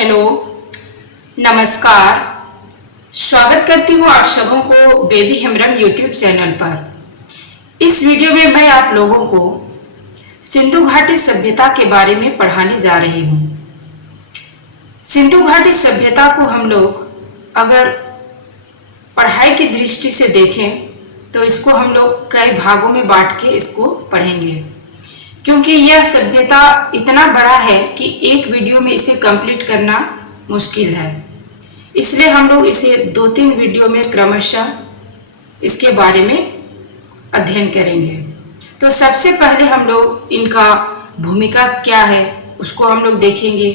Hello, नमस्कार। स्वागत करती हूँ आप सबों को बेबी हेम्ब्रम यूट्यूब चैनल पर। इस वीडियो में मैं आप लोगों को सिंधु घाटी सभ्यता के बारे में पढ़ाने जा रही हूँ। सिंधु घाटी सभ्यता को हम लोग अगर पढ़ाई की दृष्टि से देखें तो इसको हम लोग कई भागों में बांट के इसको पढ़ेंगे, क्योंकि यह सभ्यता इतना बड़ा है कि एक वीडियो में इसे कंप्लीट करना मुश्किल है। इसलिए हम लोग इसे 2-3 वीडियो में क्रमशः इसके बारे में अध्ययन करेंगे। तो सबसे पहले हम लोग इनका भूमिका क्या है उसको हम लोग देखेंगे,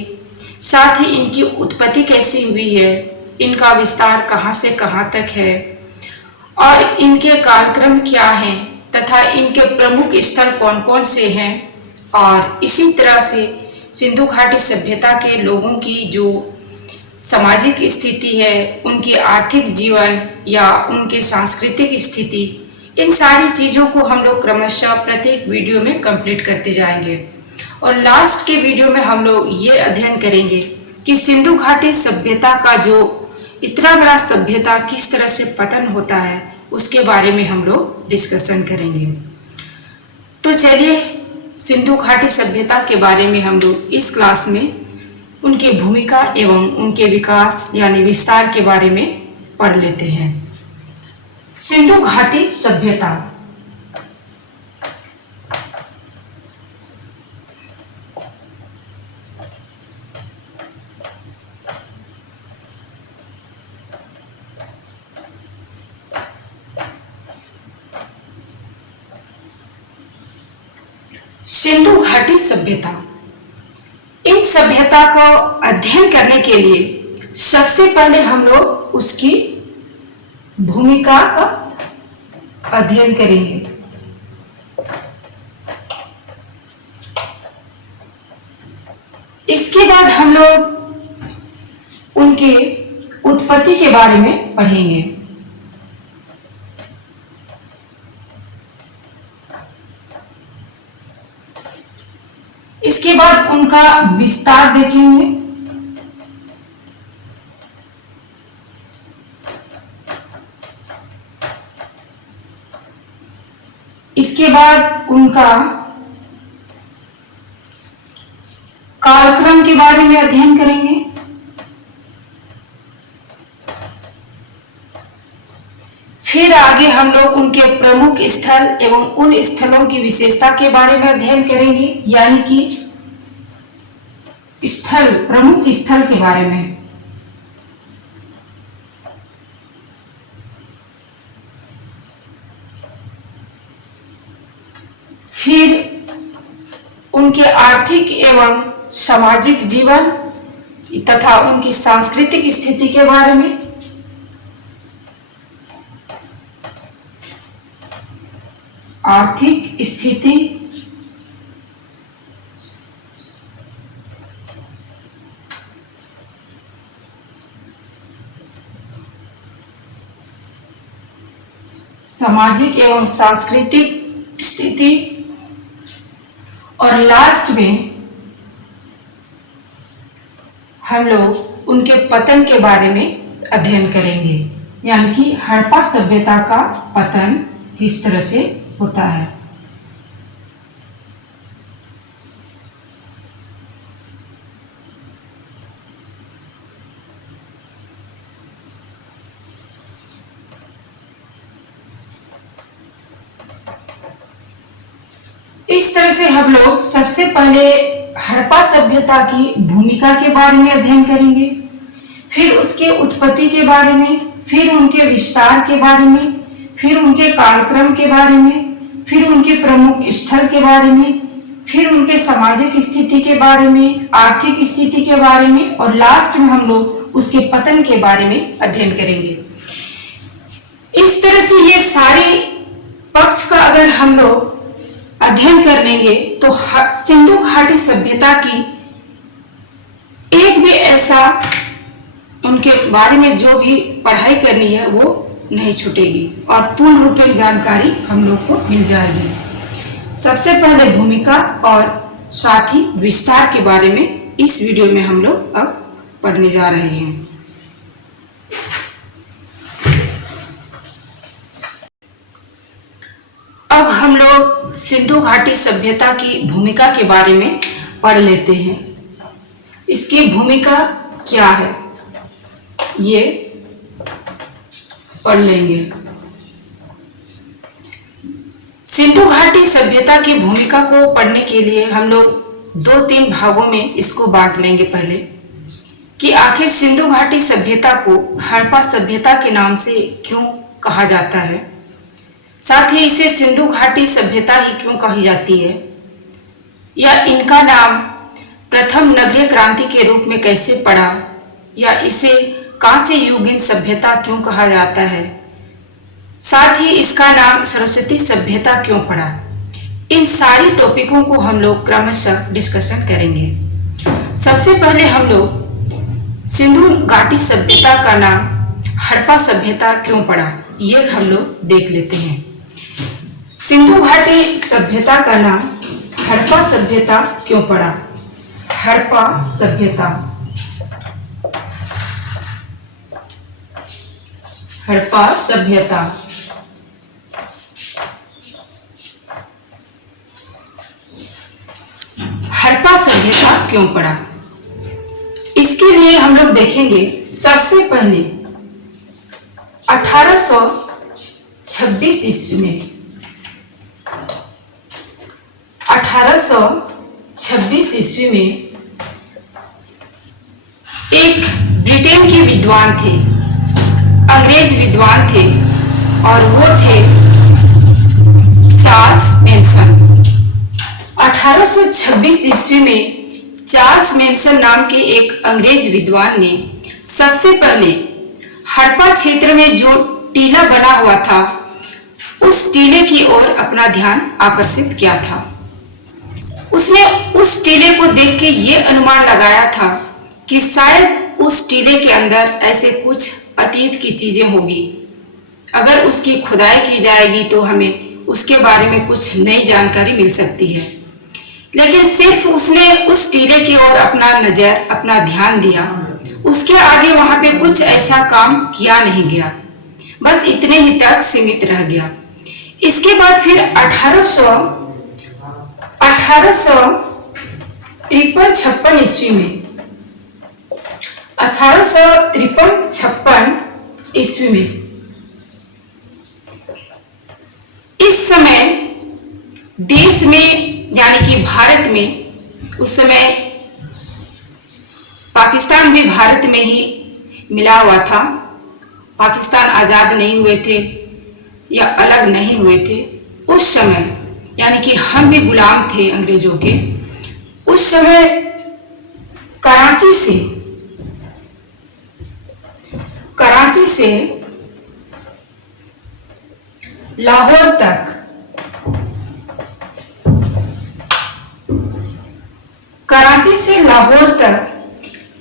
साथ ही इनकी उत्पत्ति कैसी हुई है, इनका विस्तार कहाँ से कहाँ तक है और इनके कालक्रम क्या हैं तथा इनके प्रमुख स्थल कौन कौन से हैं। और इसी तरह से सिंधु घाटी सभ्यता के लोगों की जो सामाजिक स्थिति है, उनकी आर्थिक जीवन या उनके सांस्कृतिक स्थिति, इन सारी चीज़ों को हम लोग क्रमशः प्रत्येक वीडियो में कंप्लीट करते जाएंगे। और लास्ट के वीडियो में हम लोग ये अध्ययन करेंगे कि सिंधु घाटी सभ्यता का जो इतना बड़ा सभ्यता किस तरह से पतन होता है उसके बारे में हम लोग डिस्कशन करेंगे। तो चलिए सिंधु घाटी सभ्यता के बारे में हम लोग इस क्लास में उनकी भूमिका एवं उनके विकास यानी विस्तार के बारे में पढ़ लेते हैं। सिंधु घाटी सभ्यता सिंधु घाटी सभ्यता, इन सभ्यता का अध्ययन करने के लिए सबसे पहले हम लोग उसकी भूमिका का अध्ययन करेंगे। इसके बाद हम लोग उनके उत्पत्ति के बारे में पढ़ेंगे। इसके बाद उनका विस्तार देखेंगे। इसके बाद उनका कालक्रम के बारे में अध्ययन करेंगे। फिर आगे हम लोग उनके प्रमुख स्थल एवं उन स्थलों की विशेषता के बारे में अध्ययन करेंगे, यानी कि स्थल, प्रमुख स्थल के बारे में। फिर उनके आर्थिक एवं सामाजिक जीवन तथा उनकी सांस्कृतिक स्थिति के बारे में। आर्थिक स्थिति, सामाजिक एवं सांस्कृतिक स्थिति और लास्ट में हम लोग उनके पतन के बारे में अध्ययन करेंगे, यानी कि हड़प्पा सभ्यता का पतन किस तरह से होता है। इस तरह से हम लोग सबसे पहले हड़प्पा सभ्यता की भूमिका के बारे में अध्ययन करेंगे, फिर उसके उत्पत्ति के बारे में, फिर उनके विस्तार के बारे में, फिर उनके कालक्रम के बारे में, फिर उनके प्रमुख स्थल के बारे में, फिर उनके सामाजिक स्थिति के बारे में, आर्थिक स्थिति के बारे में और लास्ट में हम लोग उसके पतन के बारे में अध्ययन करेंगे। इस तरह से ये सारे पक्ष का अगर हम लोग अध्ययन कर लेंगे तो सिंधु घाटी सभ्यता की एक भी ऐसा उनके बारे में जो भी पढ़ाई करनी है वो नहीं छूटेगी और पूर्ण रूप में जानकारी हम लोग को मिल जाएगी। सबसे पहले भूमिका और साथ ही विस्तार के बारे में इस वीडियो में हम लोग अब पढ़ने जा रहे हैं। अब हम लोग सिंधु घाटी सभ्यता की भूमिका के बारे में पढ़ लेते हैं। इसकी भूमिका क्या है ये पढ़ लेंगे। सिंधु घाटी सभ्यता की भूमिका को पढ़ने के लिए हम लोग 2-3 भागों में इसको बांट लेंगे। पहले कि आखिर सिंधु घाटी सभ्यता को हड़प्पा सभ्यता के नाम से क्यों कहा जाता है, साथ ही इसे सिंधु घाटी सभ्यता ही क्यों कही जाती है, या इनका नाम प्रथम नगरीय क्रांति के रूप में कैसे पड़ा, या इसे कांस्य युगीन सभ्यता क्यों कहा जाता है, साथ ही इसका नाम सरस्वती सभ्यता क्यों पड़ा। इन सारी टॉपिकों को हम लोग क्रमशः डिस्कशन करेंगे। सबसे पहले हम लोग सिंधु घाटी सभ्यता का नाम हड़प्पा सभ्यता क्यों पड़ा ये हम लोग देख लेते हैं। सिंधु घाटी सभ्यता का नाम हड़प्पा सभ्यता क्यों पड़ा। हड़प्पा सभ्यता, हड़प्पा सभ्यता हड़प्पा सभ्यता क्यों पड़ा, इसके लिए हम लोग देखेंगे। सबसे पहले 1826 ईस्वी में 1826 ईस्वी में एक ब्रिटेन के विद्वान थे, अंग्रेज विद्वान थे, और वो थे चार्ल्स मैनसन। 1826 ईस्वी में चार्ल्स मैनसन नाम के एक अंग्रेज विद्वान ने सबसे पहले हड़प्पा क्षेत्र में जो टीला बना हुआ था उस टीले की ओर अपना ध्यान आकर्षित किया था। उसने उस टीले को देख के ये अनुमान लगाया था कि शायद उस टीले के अंदर ऐसे कुछ अतीत की चीजें होगी। अगर उसकी खुदाई की जाएगी तो हमें उसके बारे में कुछ नई जानकारी मिल सकती है। लेकिन सिर्फ उसने उस टीले की ओर अपना ध्यान दिया, उसके आगे वहां पे कुछ ऐसा काम किया नहीं गया, बस इतने ही तक सीमित रह गया। इसके बाद फिर 1853-56 ईस्वी में 1853-56 ईस्वी में इस समय देश में यानी कि भारत में, उस समय पाकिस्तान भी भारत में ही मिला हुआ था, पाकिस्तान आजाद नहीं हुए थे या अलग नहीं हुए थे। उस समय यानी कि हम भी गुलाम थे अंग्रेजों के। उस समय कराची से लाहौर तक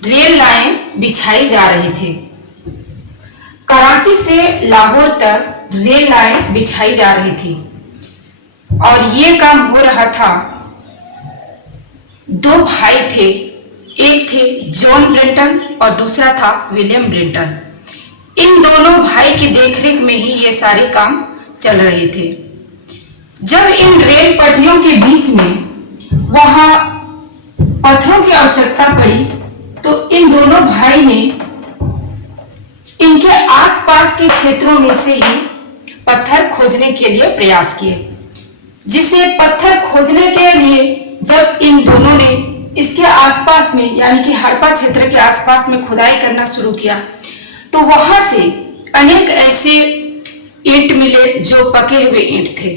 रेल लाइन बिछाई जा रही थी। कराची से लाहौर तक रेल लाइन बिछाई जा रही थी और ये काम हो रहा था। 2 भाई थे, एक थे जॉन ब्रेंटन और दूसरा था विलियम ब्रेंटन। इन दोनों भाई की देखरेख में ही ये सारे काम चल रहे थे। जब इन रेल पटरियों के बीच में वहां पत्थरों की आवश्यकता पड़ी तो इन दोनों भाई ने इनके आसपास के क्षेत्रों में से ही पत्थर खोजने के लिए प्रयास किए। जिसे पत्थर खोजने के लिए जब इन दोनों ने इसके आसपास में यानी कि हड़प्पा क्षेत्र के आसपास में खुदाई करना शुरू किया तो वहां से अनेक ऐसे ईंट मिले जो पके हुए ईंट थे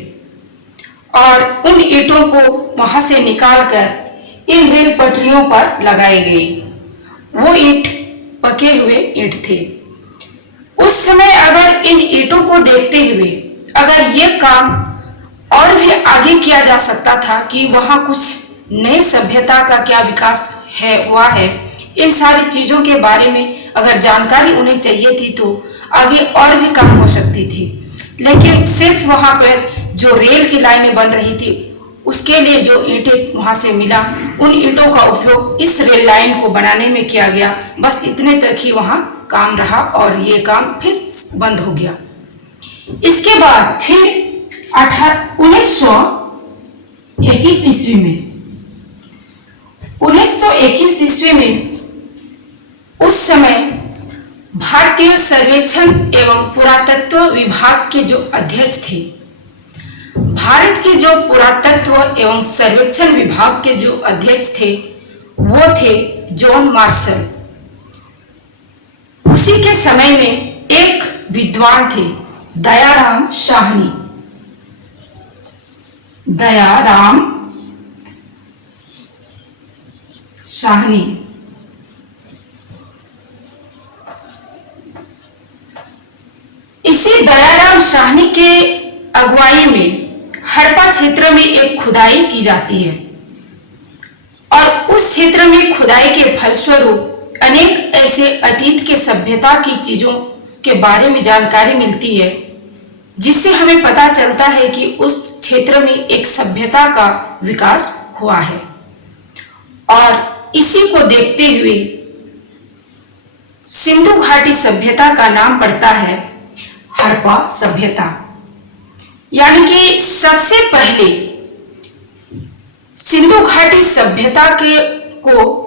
और उन ईंटों को वहां से निकालकर इन रेल पटरियों पर लगाई गई। वो ईंट पके हुए ईंट थे। उस समय अगर इन ईंटों को देखते हुए अगर ये काम और भी आगे किया जा सकता था कि वहां कुछ नई सभ्यता का क्या विकास हुआ है, इन सारी चीजों के बारे में अगर जानकारी उन्हें चाहिए थी तो आगे और भी काम हो सकती थी। लेकिन सिर्फ वहां पर जो रेल की लाइनें बन रही थी उसके लिए जो ईंटें वहां से मिला, उन ईंटों का उपयोग इस रेल लाइन को बनाने में किया गया। बस इतने तक ही वहां काम रहा और ये काम फिर बंद हो गया। इसके बाद फिर 1921 ईस्वी में 1921 ईस्वी में उस समय भारतीय सर्वेक्षण एवं पुरातत्व विभाग के जो अध्यक्ष थे, भारत के जो पुरातत्व एवं सर्वेक्षण विभाग के जो अध्यक्ष थे वो थे जॉन मार्शल। उसी के समय में एक विद्वान थे दयाराम साहनी। दयाराम साहनी इसी दयाराम साहनी के अगुवाई में हड़प्पा क्षेत्र में एक खुदाई की जाती है और उस क्षेत्र में खुदाई के फलस्वरूप अनेक ऐसे अतीत के सभ्यता की चीजों के बारे में जानकारी मिलती है, जिससे हमें पता चलता है कि उस क्षेत्र में एक सभ्यता का विकास हुआ है। और इसी को देखते हुए सिंधु घाटी सभ्यता का नाम पड़ता है हड़प्पा सभ्यता। यानी कि सबसे पहले सिंधु घाटी सभ्यता को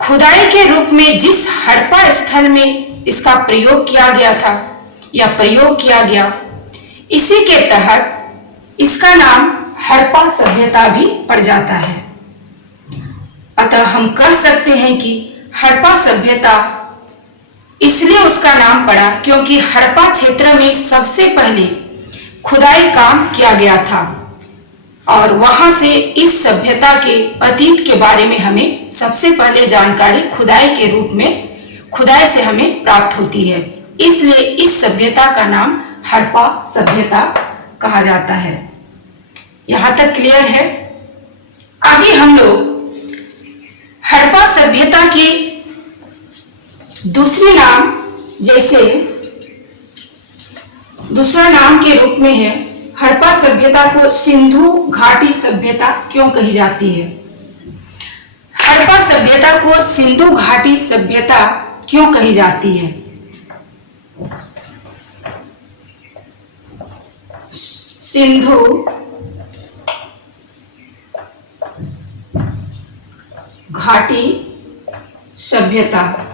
खुदाई के रूप में जिस हड़प्पा स्थल में इसका प्रयोग किया गया था या प्रयोग किया गया, इसी के तहत इसका नाम हड़प्पा सभ्यता भी पड़ जाता है। अतः हम कह सकते हैं कि हड़प्पा सभ्यता इसलिए उसका नाम पड़ा क्योंकि हड़प्पा क्षेत्र में सबसे पहले खुदाई काम किया गया था और वहां से इस सभ्यता के अतीत के बारे में हमें सबसे पहले जानकारी खुदाई के रूप में, खुदाई से हमें प्राप्त होती है। इसलिए इस सभ्यता का नाम हड़प्पा सभ्यता कहा जाता है। यहां तक क्लियर है। आगे हम लोग हड़प्पा सभ्यता की दूसरी नाम, जैसे दूसरा नाम के रूप में है, हड़प्पा सभ्यता को सिंधु घाटी सभ्यता क्यों कही जाती है? हड़प्पा सभ्यता को सिंधु घाटी सभ्यता क्यों कही जाती है? सिंधु घाटी सभ्यता,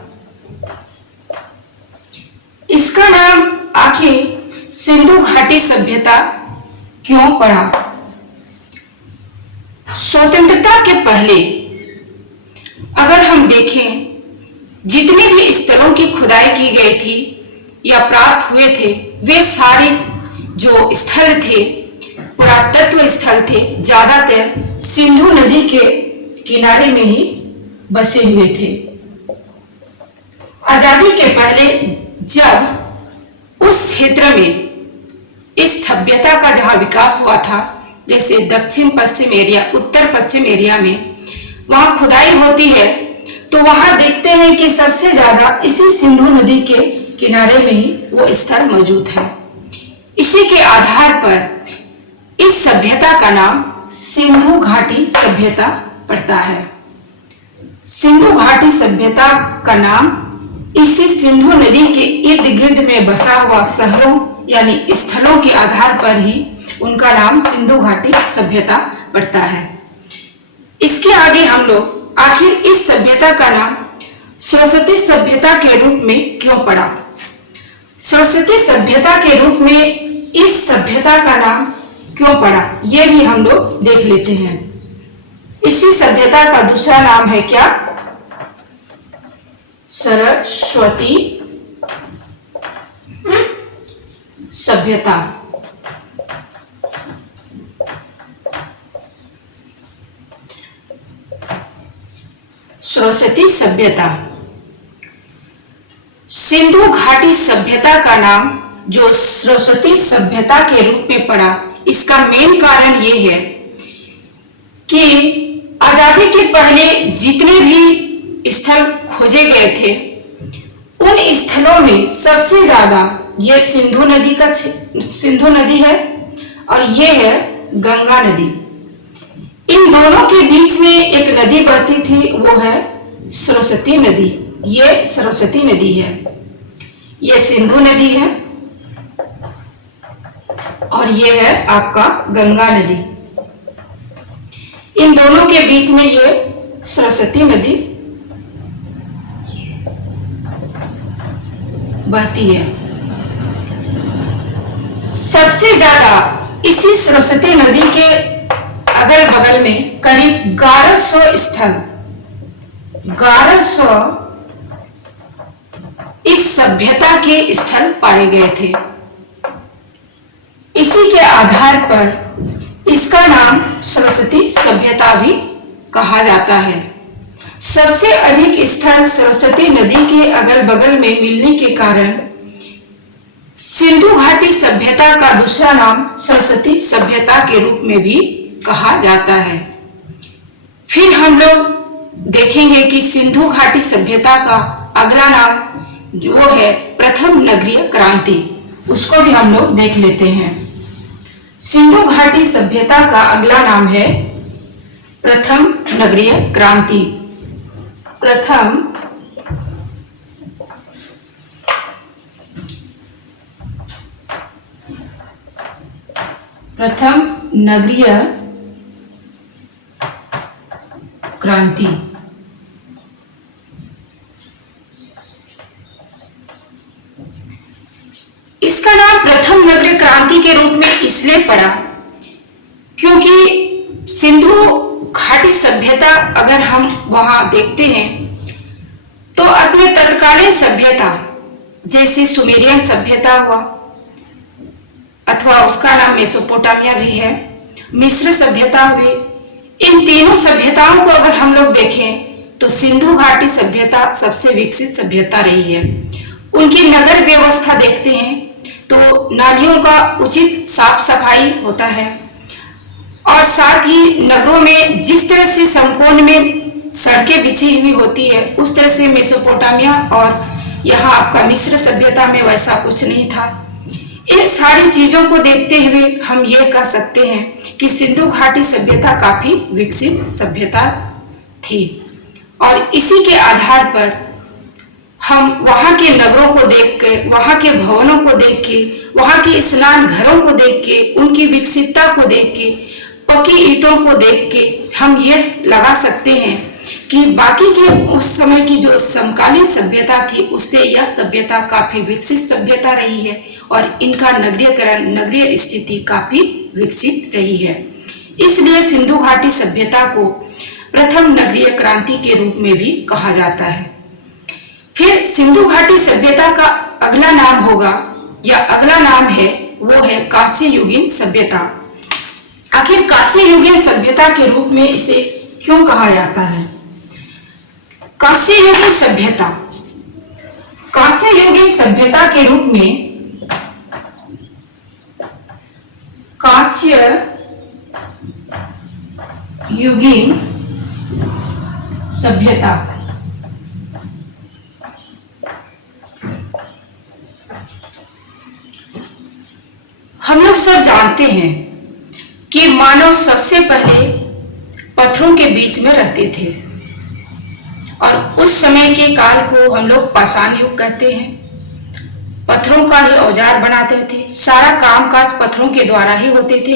इसका नाम आखिर सिंधु घाटी सभ्यता क्यों पड़ा? स्वतंत्रता के पहले अगर हम देखें, जितने भी स्थलों की खुदाई की गई थी या प्राप्त हुए थे, वे सारे जो स्थल थे, पुरातत्व स्थल थे, ज्यादातर सिंधु नदी के किनारे में ही बसे हुए थे। आजादी के पहले जब उस क्षेत्र में इस सभ्यता का जहां विकास हुआ था, जैसे दक्षिण पश्चिम एरिया, उत्तर पश्चिम एरिया में वहां खुदाई होती है, तो वहां देखते हैं कि सबसे ज्यादा इसी सिंधु नदी के किनारे में ही वो स्थल मौजूद है। इसी के आधार पर इस सभ्यता का नाम सिंधु घाटी सभ्यता पड़ता है। सिंधु घाटी सभ्यता का नाम इसी सिंधु नदी के इर्द गिर्द में बसा हुआ शहरों यानी स्थलों के आधार पर ही उनका नाम सिंधु घाटी सभ्यता पड़ता है। इसके आगे हम लोग आखिर इस सभ्यता का नाम सरस्वती सभ्यता के रूप में क्यों पड़ा? सरस्वती सभ्यता के रूप में इस सभ्यता का नाम क्यों पड़ा, ये भी हम लोग देख लेते हैं। इसी सभ्यता का दूसरा नाम है क्या? सरस्वती सभ्यता। सरस्वती सभ्यता, सिंधु घाटी सभ्यता का नाम जो सरस्वती सभ्यता के रूप में पड़ा, इसका मेन कारण ये है कि आजादी के पहले जितने भी स्थल खोजे गए थे, उन स्थलों में सबसे ज्यादा ये सिंधु नदी है और ये है गंगा नदी। इन दोनों के बीच में एक नदी बहती थी, वो है सरस्वती नदी। ये सरस्वती नदी है, ये सिंधु नदी है और ये है आपका गंगा नदी। इन दोनों के बीच में ये सरस्वती नदी बहती है। सबसे ज्यादा इसी सरस्वती नदी के अगल बगल में करीब 1100 स्थल, 1100 इस सभ्यता के स्थल पाए गए थे। इसी के आधार पर इसका नाम सरस्वती सभ्यता भी कहा जाता है। सबसे अधिक स्थल सरस्वती नदी के अगल बगल में मिलने के कारण सिंधु घाटी सभ्यता का दूसरा नाम सरस्वती सभ्यता के रूप में भी कहा जाता है। फिर हम लोग देखेंगे कि सिंधु घाटी सभ्यता का अगला नाम जो है प्रथम नगरीय क्रांति, उसको भी हम लोग देख लेते हैं। सिंधु घाटी सभ्यता का अगला नाम है प्रथम नगरीय क्रांति। प्रथम नगरीय क्रांति। इसका नाम प्रथम नगरीय क्रांति के रूप में इसलिए पड़ा क्योंकि सिंधु घाटी सभ्यता अगर हम वहां देखते हैं तो अपने तत्कालीन सभ्यता जैसे सुमेरियन सभ्यता हुआ अथवा उसका नाम मेसोपोटामिया भी है, मिस्र सभ्यता भी, इन तीनों सभ्यताओं को अगर हम लोग देखें तो सिंधु घाटी सभ्यता सबसे विकसित सभ्यता रही है। उनकी नगर व्यवस्था देखते हैं तो नालियों का उचित साफ सफाई होता है और साथ ही नगरों में जिस तरह से समकोण में सड़कें बिछी हुई होती है उस तरह से मेसोपोटामिया और यहाँ आपका मिस्र सभ्यता में वैसा कुछ नहीं था। इन सारी चीजों को देखते हुए हम यह कह सकते हैं कि सिंधु घाटी सभ्यता काफी विकसित सभ्यता थी और इसी के आधार पर हम वहां के नगरों को देख के, वहां के भवनों को देख के, वहां के स्नान घरों को देख के, उनकी विकसितता को देख के, पक्की ईंटों को देख के हम यह लगा सकते हैं कि बाकी के उस समय की जो समकालीन सभ्यता थी उससे यह सभ्यता काफी विकसित सभ्यता रही है और इनका नगरीयकरण, नगरीय स्थिति काफी विकसित रही है। इसलिए सिंधु घाटी सभ्यता को प्रथम नगरीय क्रांति के रूप में भी कहा जाता है। फिर सिंधु घाटी सभ्यता का अगला नाम होगा या अगला नाम है वो है कांस्य युगीन सभ्यता। आखिर कांस्य युगीन सभ्यता के रूप में इसे क्यों कहा जाता है? कांस्य युगीन सभ्यता, कांस्य युगीन सभ्यता के रूप में कांस्य युगीन सभ्यता हम लोग सब जानते हैं कि मानव सबसे पहले पत्थरों के बीच में रहते थे और उस समय के काल को हम लोग पाषाण युग कहते हैं। पत्थरों का ही औजार बनाते थे, सारा कामकाज पत्थरों के द्वारा ही होते थे,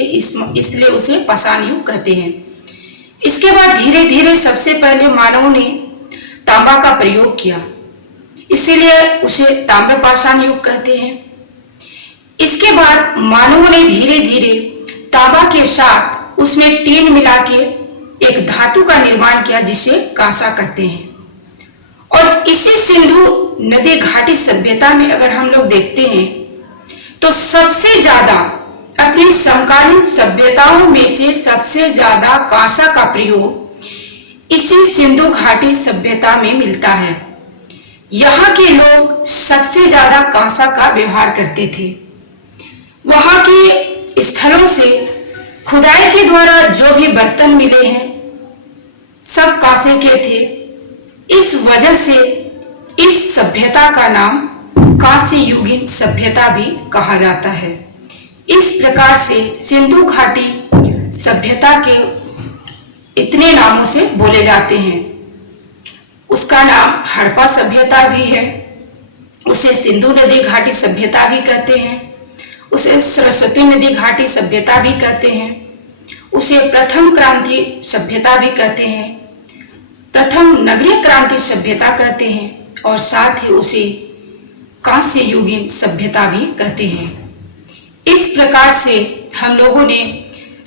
इसलिए उसे पाषाण युग कहते हैं। इसके बाद धीरे धीरे सबसे पहले मानव ने तांबा का प्रयोग किया, इसीलिए उसे ताम्रपाषाण युग कहते हैं। इसके बाद मानवों ने धीरे धीरे तांबा के साथ उसमें टीन मिला के एक धातु का निर्माण किया जिसे कांसा कहते हैं। और इसी सिंधु नदी घाटी सभ्यता में अगर हम लोग देखते हैं तो सबसे ज्यादा अपनी समकालीन सभ्यताओं में से सबसे ज्यादा कांसा का प्रयोग इसी सिंधु घाटी सभ्यता में मिलता है। यहाँ के लोग सबसे ज्यादा कांसा का व्यवहार करते थे। वहां के स्थलों से खुदाई के द्वारा जो भी बर्तन मिले हैं सब कांसे के थे। इस वजह से इस सभ्यता का नाम कांस्य युगीन सभ्यता भी कहा जाता है। इस प्रकार से सिंधु घाटी सभ्यता के इतने नामों से बोले जाते हैं। उसका नाम हड़प्पा सभ्यता भी है, उसे सिंधु नदी घाटी सभ्यता भी कहते हैं, उसे सरस्वती नदी घाटी सभ्यता भी कहते हैं, उसे प्रथम क्रांति सभ्यता भी कहते हैं, प्रथम नगरीय क्रांति सभ्यता कहते हैं और साथ ही उसे कांस्य युगीन सभ्यता भी कहते हैं। इस प्रकार से हम लोगों ने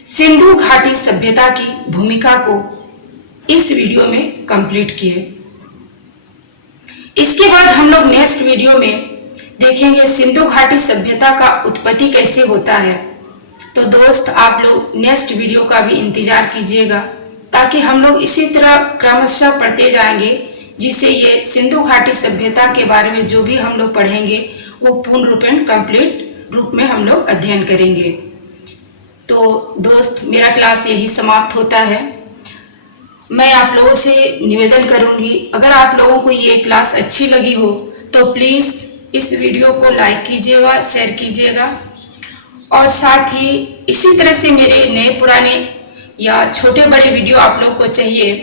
सिंधु घाटी सभ्यता की भूमिका को इस वीडियो में कंप्लीट किए। इसके बाद हम लोग नेक्स्ट वीडियो में देखेंगे सिंधु घाटी सभ्यता का उत्पत्ति कैसे होता है। तो दोस्त आप लोग नेक्स्ट वीडियो का भी इंतजार कीजिएगा, ताकि हम लोग इसी तरह क्रमशः पढ़ते जाएंगे, जिससे ये सिंधु घाटी सभ्यता के बारे में जो भी हम लोग पढ़ेंगे वो पूर्ण रूपेण कंप्लीट रूप में हम लोग अध्ययन करेंगे। तो दोस्त मेरा क्लास यही समाप्त होता है। मैं आप लोगों से निवेदन करूंगी, अगर आप लोगों को ये क्लास अच्छी लगी हो तो प्लीज़ इस वीडियो को लाइक कीजिएगा, शेयर कीजिएगा और साथ ही इसी तरह से मेरे नए पुराने या छोटे बड़े वीडियो आप लोग को चाहिए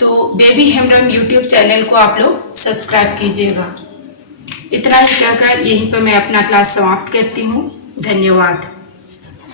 तो बेबी हेम्ब्रम यूट्यूब चैनल को आप लोग सब्सक्राइब कीजिएगा। इतना ही कहकर यहीं पर मैं अपना क्लास समाप्त करती हूँ। धन्यवाद।